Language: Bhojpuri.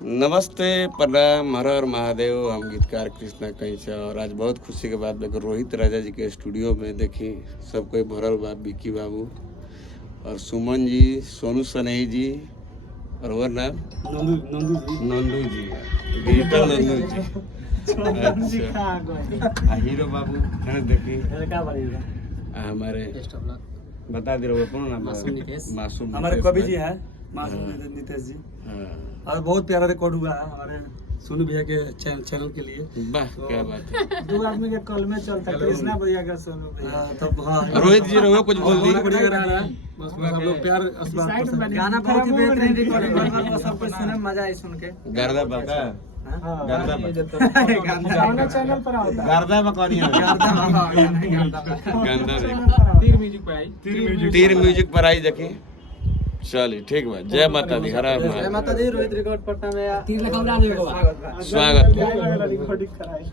नमस्ते, प्रणाम, हर हर महादेव। हम गीतकार कृष्णा कैचा और आज बहुत खुशी के बात देखो रोहित राजा जी के स्टूडियो में देखी सब कोई भरल बा। बिक्की बाबू और सुमन जी, सोनू सनेही जी और वो नाम नंदू जी, डिजिटल नंदू जी। अच्छा, हीरो बाबू है देखी हमारे बता दे रहे हो नाम मासूम हमारे कवि जी है मासूम नितेश जी। और बहुत प्यारा रिकॉर्ड हुआ है हमारे सोनू भैया के चैनल के लिए। वाह क्या बात है। दो आदमी के कॉल में चलता है कृष्णा भैया का सोनू भैया। तब हाँ रोहित जी रहो कुछ बोल दी। बढ़िया रहा है बस हम लोग प्यार गाना बहुत ही बेहतरीन रिकॉर्डिंग सब कुछ सुने मजा आई सुन के। गर्दा बका गर्दा गाना चैनल पर आता है। गर्दा बकवानी गंदा तीर म्यूजिक पर आई देखी। चलिए ठीक बा। जय माता दी। हरा जय माता दी। रोहित रिकॉर्ड पटना में तीर लगाओ स्वागत। रिकॉर्डिंग कराए।